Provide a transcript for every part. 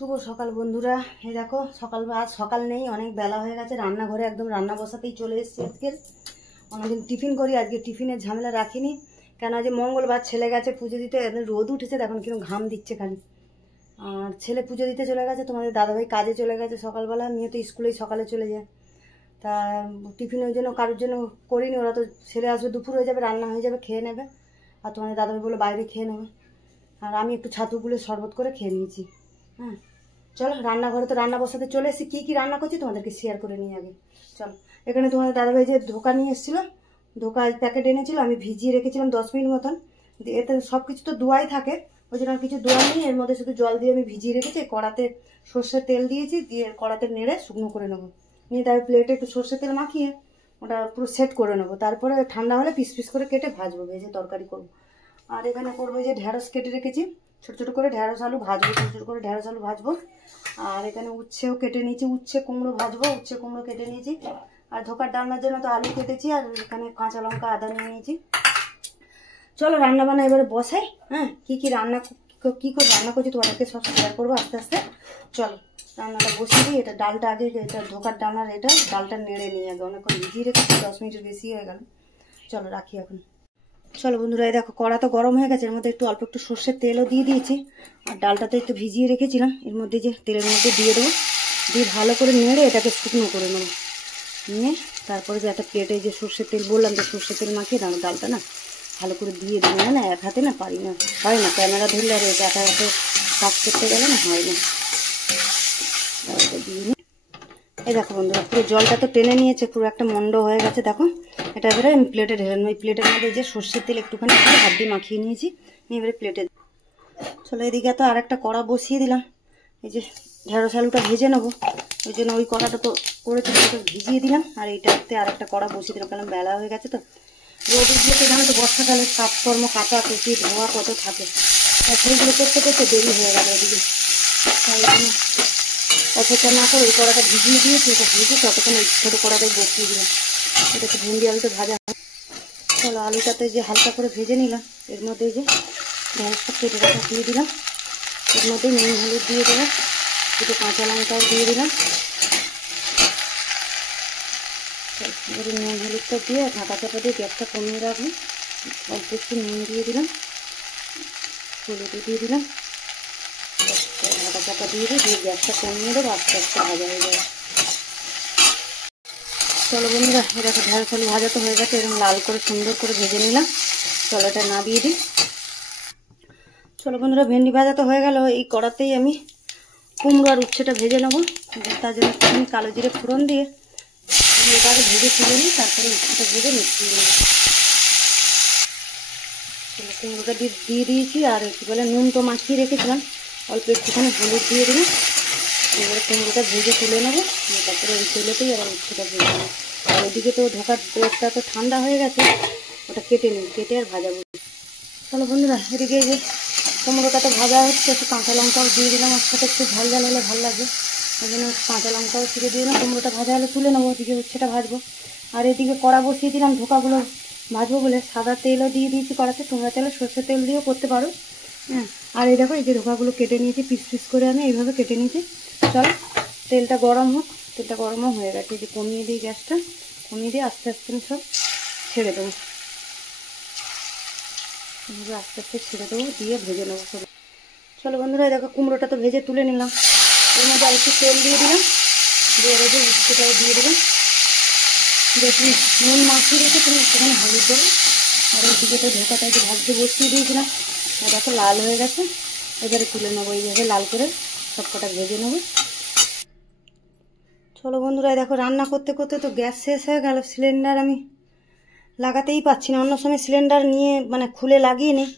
শুভ সকাল বন্ধুরা। এই দেখো আজ সকাল নেই, অনেক বেলা হয়ে গেছে। রান্নাঘরে একদম রান্না বসাতেই চলে এসেছি। আজকের অনেকদিন টিফিন করি, আজকে টিফিনের ঝামেলা রাখিনি। কেন আজ মঙ্গলবার, ছেলে গেছে পুজো দিতে। রোদ উঠেছে, এখন কিন্তু ঘাম দিচ্ছে খালি। আর ছেলে পুজো দিতে চলে গেছে, তোমাদের দাদাভাই কাজে চলে গেছে সকালবেলা। মেয়ে তো স্কুলেই সকালে চলে যায়। তা টিফিনের জন্য কারোর জন্য করিনি, ওরা তো ছেলে আসবে দুপুর হয়ে যাবে, রান্না হয়ে যাবে, খেয়ে নেবে। আর তোমাদের দাদাভাই বলে বাইরে খেয়ে নেবে। আর আমি একটু ছাতু গুলে শরবত করে খেয়ে নিয়েছি। হ্যাঁ, চলো রান্নাঘরে তো রান্না বসাতে চলে এসেছি। কী কী রান্না করছি তোমাদেরকে শেয়ার করে নিই আগে। চলো, এখানে তোমাদের দাদাভাই যে ধোকা নিয়ে এসেছিলো, ধোকা প্যাকেট এনেছিল, আমি ভিজিয়ে রেখেছিলাম 10 মিনিট মতন। এতে সব কিছু তো ধোয়াই থাকে, ওই জন্য কিছু ধোয়া নেই। এর মধ্যে শুধু জল দিয়ে আমি ভিজিয়ে রেখেছি। কড়াতে সর্ষের তেল দিয়েছি, দিয়ে কড়াতে নেড়ে শুকনো করে নেবো। নিয়ে তার প্লেটে একটু সর্ষের তেল মাখিয়ে ওটা পুরো সেট করে নেবো। তারপরে ঠান্ডা হলে পিস পিস করে কেটে ভাজবো, ভেজে তরকারি করবো। আর এখানে করবো যে ঢ্যাঁড়স কেটে রেখেছি, ছোটো ছোটো করে ঢ্যাঁড়স আলু ভাজবো, ছোটো ছোটো করে ঢ্যাঁড়স আলু ভাজবো। আর এখানে উচ্ছেও কেটে নিয়েছি, উচ্ছে কুমড়ো ভাজবো, উচ্ছে কুমড়ো কেটে নিয়েছি। আর ধোকার ডালনার জন্য তো আলু কেটেছি, আর এখানে কাঁচা লঙ্কা আদা নিয়ে নিয়েছি। চলো রান্না বান্না এবারে বসাই। হ্যাঁ, কী করে রান্না করছি তোমাদেরকে সব শেয়ার করবো আস্তে আস্তে। চলো রান্নাটা বসিয়ে দিই। এটা ডালটা আগে, এটা ধোকার ডালনার, এটা ডালটা নেড়ে নিই আগে। অনেকক্ষণ ভিজিয়ে রেখেছি, 10 মিনিটের বেশি হয়ে গেল। চলো রাখি এখন। চলো বন্ধুরা, এই দেখো কড়া তো গরম হয়ে গেছে, এর মধ্যে একটু অল্প একটু সর্ষের তেলও দিয়ে দিয়েছি। আর ডালটাতে একটু ভিজিয়ে রেখেছিলাম, এর মধ্যে যে তেলের মধ্যে দিয়ে দেবো। দিয়ে ভালো করে নেড়ে এটাকে শুকনো করে নেবো। নিয়ে তারপরে যে একটা প্লেটে যে সর্ষের তেল বললাম, যে সর্ষের তেল মাখিয়ে ডালটা না ভালো করে দিয়ে দিই। না এক হাতে না পারি না, হয় না, ক্যামেরা ধরলে আর এটা একা হাতে কাজ করতে গেলে না হয় না। দিয়ে নিই। এই দেখো বন্ধুরা, পুরো জলটা তো টেনে নিয়েছে, পুরো একটা মন্ড হয়ে গেছে। দেখো এটা এবারে আমি প্লেটে ঢেলে নেব। এই প্লেটের মধ্যে যে সর্ষের তেল একটুখানি হাত দিয়ে মাখিয়ে নিয়েছি, নিয়ে এবারে প্লেটে। চলো এদিকে তো আর একটা কড়া বসিয়ে দিলাম। এই যে ঢেঁড়স আলুটা ভেজে নেবো, ওই জন্য ওই কড়াটা তো করেছি, ভিজিয়ে দিলাম। আর এইটাতে আর একটা কড়া বসিয়ে দিলাম, কারণ বেলা হয়ে গেছে তো। রোদ উঠলে তো জানো তো, বর্ষাকালে কাজকর্ম কাটা কুচি ধোয়া কত থাকে, আর সেইগুলো করতে করতে দেরি হয়ে গেল। এদিকে অপেক্ষা না করে ওই কড়াটা ভিজিয়ে দিয়েছি, ওটা ভিজে ততক্ষণ ওই ছোটো কড়াটাই বসিয়ে দিলাম। এটা তো ভেন্ডি আলুটা ভাজা। চলো আলুটাতে যে হালকা করে ভেজে নিলাম, এর মধ্যে যে ঢেঁড়সটা কেটে রাখা দিয়ে দিলাম। এর মধ্যে নুন হলুদ দিয়ে দেবো, একটু কাঁচা লঙ্কাও দিয়ে দিলাম। এবারে নুন হলুদটা দিয়ে ঢাকা চাপা দিয়ে গ্যাসটা কমিয়ে রাখবো। অল্প একটু নুন দিয়ে দিলাম, হলুদও দিয়ে দিলাম। ঢাকা চাপা দিয়ে দিয়ে গ্যাসটা কমিয়ে দেবো, আস্তে আস্তে ভাজা হয়ে যাবে। চলো বন্ধুরা, এরকম ঢেঁড়স আলু ভাজা তো হয়ে গেছে, এরকম লাল করে সুন্দর করে ভেজে নিলাম। চলো এটা না দিয়ে দিই। চলো বন্ধুরা, ভেন্ডি ভাজা তো হয়ে গেল। এই কড়াতেই আমি কুমড়ো আর উচ্ছেটা ভেজে নেবো। তার জন্য আমি কালো জিরে ফোড়ন দিয়ে এটাকে ভেজে তুলে নিই, তারপরে উচ্ছেটা ভেজে মিশিয়ে নেব। কুমড়োটা দিয়ে দিয়েছি, আর কী বলে নুন তো মাখিয়ে রেখেছিলাম, অল্প একটুখানি হলুদ দিয়ে দিলাম। এবারে কুমড়োটা ভেজে তুলে নেবো, তারপরে ওই তেলেতেই আর উচ্ছেটা ভেজে নেবো। আর ওইদিকে তো ঢোকার ডোরটা তো ঠান্ডা হয়ে গেছে, ওটা কেটে নিই, কেটে আর ভাজা বলি। চলো বন্ধুরা, এদিকে যে কুমড়োটা তো ভাজা হচ্ছে, একটু কাঁচা লঙ্কাও দিয়ে দিলাম। ওর সাথে একটু ঝাল ঝাল হলে ভালো লাগবে, ওই জন্য কাঁচা লঙ্কাও ছিঁড়ে দিয়ে দিলাম। কুমড়োটা ভাজা হলে তুলে নেবো, ওদিকে উচ্ছেটা ভাজবো। আর এদিকে কড়া বসিয়ে দিলাম ধোকাগুলো ভাজবো বলে। সাদা তেলও দিয়ে দিয়েছি কড়াতে, তোমরা চাইলে সর্ষের তেল দিয়েও করতে পারো। হ্যাঁ, আর এই দেখো এই যে ধোকাগুলো কেটে নিয়েছি, পিস পিস করে আমি এইভাবে কেটে নিয়েছি। চলো তেলটা গরম হোক। তেলটা গরমও হয়ে গেছে, এই যে কমিয়ে দিই, গ্যাসটা কমিয়ে দিয়ে আস্তে আস্তে আমি সব ছেড়ে দেবো। আস্তে আস্তে ছেড়ে দেবো, দিয়ে ভেজে নেবো সব। চলো বন্ধুরা, দেখো কুমড়োটা তো ভেজে তুলে নিলাম। এর মধ্যে আর একটু তেল দিয়ে দিলাম, দিয়ে রেখে উচ্ছেটাও দিয়ে দিলাম। দেখুন নুন মাখিয়ে রেখে তুমি একটুখানি হলুদ দেবো। আর ওই দিকে তো ধোকাটা যে ভাজতে বসিয়ে দিয়েছিলাম, দেখো লাল হয়ে গেছে। এবারে তুলে নেবো, এইভাবে লাল করে সব কটা ভেজে নেবো। চলো বন্ধুরা, দেখো রান্না করতে করতে তো গ্যাস শেষ হয়ে গেল। সিলিন্ডার আমি লাগাতেই পারছি না। অন্য সময় সিলিন্ডার নিয়ে খুলে লাগিয়ে নিই,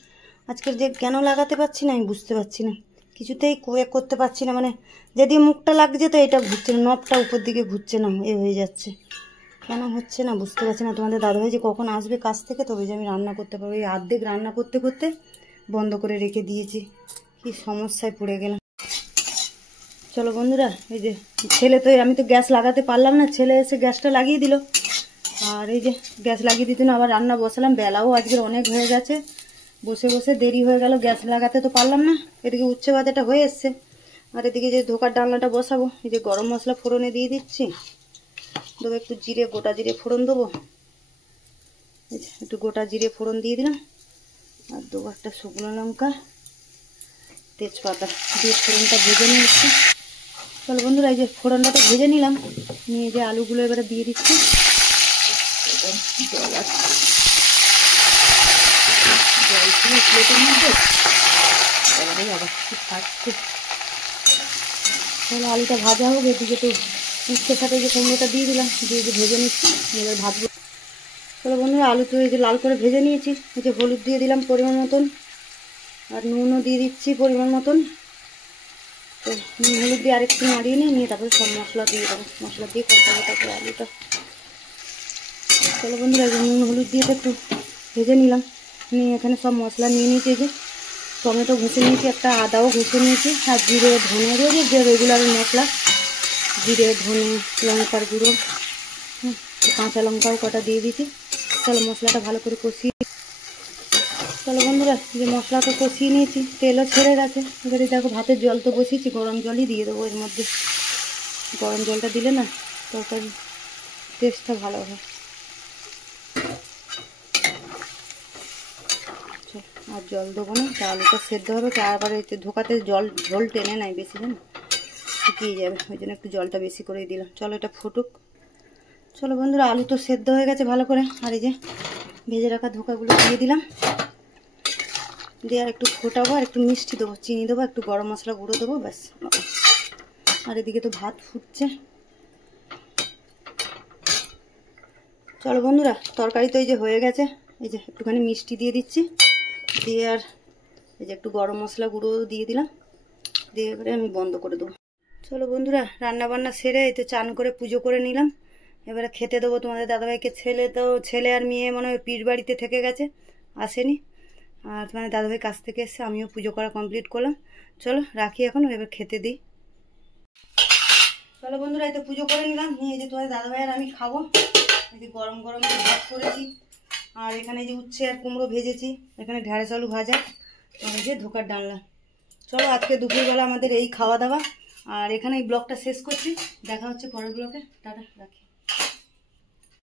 আজকের যে কেন লাগাতে পারছি না আমি বুঝতে পারছি না। কিছুতেই করতে পারছি না, যেদিকে মুখটা লাগছে তো এটা ঘুরছে না, নবটা উপর দিকে ঘুরছে না, এ হয়ে যাচ্ছে। কেন হচ্ছে না বুঝতে পারছি না। তোমাদের দাদাভাই যে কখন আসবে কাজ থেকে, তবে যে আমি রান্না করতে পারবো। এই অর্ধেক রান্না করতে করতে বন্ধ করে রেখে দিয়েছি, কি সমস্যায় পড়ে গেলাম। চলো বন্ধুরা, এই যে ছেলে তো, আমি তো গ্যাস লাগাতে পারলাম না, ছেলে এসে গ্যাসটা লাগিয়ে দিল। আর এই যে গ্যাস লাগিয়ে দিতে না, আবার রান্না বসালাম। বেলাও আজকের অনেক হয়ে গেছে, বসে বসে দেরি হয়ে গেল, গ্যাস লাগাতে তো পারলাম না। এদিকে উচ্ছে ভাজাটা হয়ে এসছে, আর এদিকে যে ধোকার ডালনাটা বসাবো, এই যে গরম মশলা ফোড়নে দিয়ে দিচ্ছি, দেবো একটু জিরে, গোটা জিরে ফোড়ন দেবো, একটু গোটা জিরে ফোড়ন দিয়ে দিলাম, আর দেবো একটা শুকনো লঙ্কা, তেজপাতা দিয়ে ফোড়নটা ভেজে নিচ্ছি। চলো বন্ধুরা, এই যে ফোড়নটা তো ভেজে নিলাম, নিয়ে যে আলুগুলো এবারে দিয়ে দিচ্ছি। জল আছে, জল ছিল প্লেটের মধ্যে, এবারে আবার কিছু থাকছে। তাহলে আলুটা ভাজা হোক, এদিকে তো উচ্ছের সাথে যে কুমড়োটা দিয়ে দিলাম, দিয়ে ভেজে নিচ্ছি, এবার ভাজবো। তাহলে বন্ধুরা, আলু তো এই যে লাল করে ভেজে নিয়েছি, এই যে হলুদ দিয়ে দিলাম পরিমাণ মতন, আর নুনও দিয়ে দিচ্ছি পরিমাণ মতন। তো নুন হলুদ দিয়ে আরেকটু নাড়িয়ে নিয়ে তারপরে সব মশলা দিয়ে দেবো, মশলা দিয়ে কষাবো তারপরে আলুটা। চলো বন্ধুরা, নুন হলুদ দিয়ে একটু ভেজে নিলাম, নিয়ে এখানে সব মশলা নিয়ে নিয়েছি, যে টমেটো ঘষে নিয়েছি, একটা আদাও ঘষে নিয়েছি, আর জিরে ধনে রয়েছে যে রেগুলার মশলা, জিরে ধনে লঙ্কার গুঁড়ো, কাঁচা লঙ্কাও কটা দিয়ে দিয়েছি। চলো মশলাটা ভালো করে কষিয়ে, চলো বন্ধুরা, যে মশলাটা কষিয়ে নিয়েছি, তেলও ছেড়ে গেছে। এবারে দেখো ভাতের জল তো বসিয়েছি, গরম জলই দিয়ে দেবো এর মধ্যে। গরম জলটা দিলে না তরকারি টেস্টটা ভালো হয়। আর জল দেবো না, আলুটা সেদ্ধ হবে, তারপরে ধোকাতে ঝোল টেনে নেয় বেশি, জানো শুকিয়ে যাবে, ওই জন্য একটু জলটা বেশি করেই দিলাম। চলো এটা ফুটুক। চলো বন্ধুরা, আলু তো সেদ্ধ হয়ে গেছে ভালো করে, আর এই যে ভেজে রাখা ধোকাগুলো দিয়ে দিলাম, দিয়ে আর একটু ফোটাবো, আর একটু মিষ্টি দেবো, চিনি দেবো, একটু গরম মশলা গুঁড়ো দেবো, ব্যাস। আর এদিকে তো ভাত ফুটছে। চলো বন্ধুরা, তরকারি তো এই যে হয়ে গেছে, এই যে একটুখানি মিষ্টি দিয়ে দিচ্ছি, দিয়ে আর এই যে একটু গরম মশলা গুঁড়ো দিয়ে দিলাম, দিয়ে এবারে আমি বন্ধ করে দেবো। চলো বন্ধুরা, রান্না বান্না সেরে এই তো চান করে পুজো করে নিলাম, এবারে খেতে দেবো তোমাদের দাদাভাইকে। ছেলে আর মেয়ে মনে হয় পীর বাড়িতে থেকে গেছে, আসেনি, আর তোমাদের দাদাভাই কাছ থেকে এসে আমিও পুজো করা কমপ্লিট করলাম। চলো রাখি এখন, এবার খেতে দিই। চলো বন্ধুরা, এই তো পুজো করে নিলাম, নিয়ে যে তোমাদের দাদাভাই আর আমি খাবো। এই যে গরম গরম ভাত করেছি, আর এখানে যে উচ্ছে আর কুমড়ো ভেজেছি, এখানে ঢেঁড়স আলু ভাজা, আর এই যে ধোকার ডালনা। চলো আজকে দুপুরবেলা আমাদের এই খাওয়া দাওয়া, আর এখানে এই ব্লগটা শেষ করছি, দেখা হচ্ছে পরের ব্লগে, টাটা, রাখি।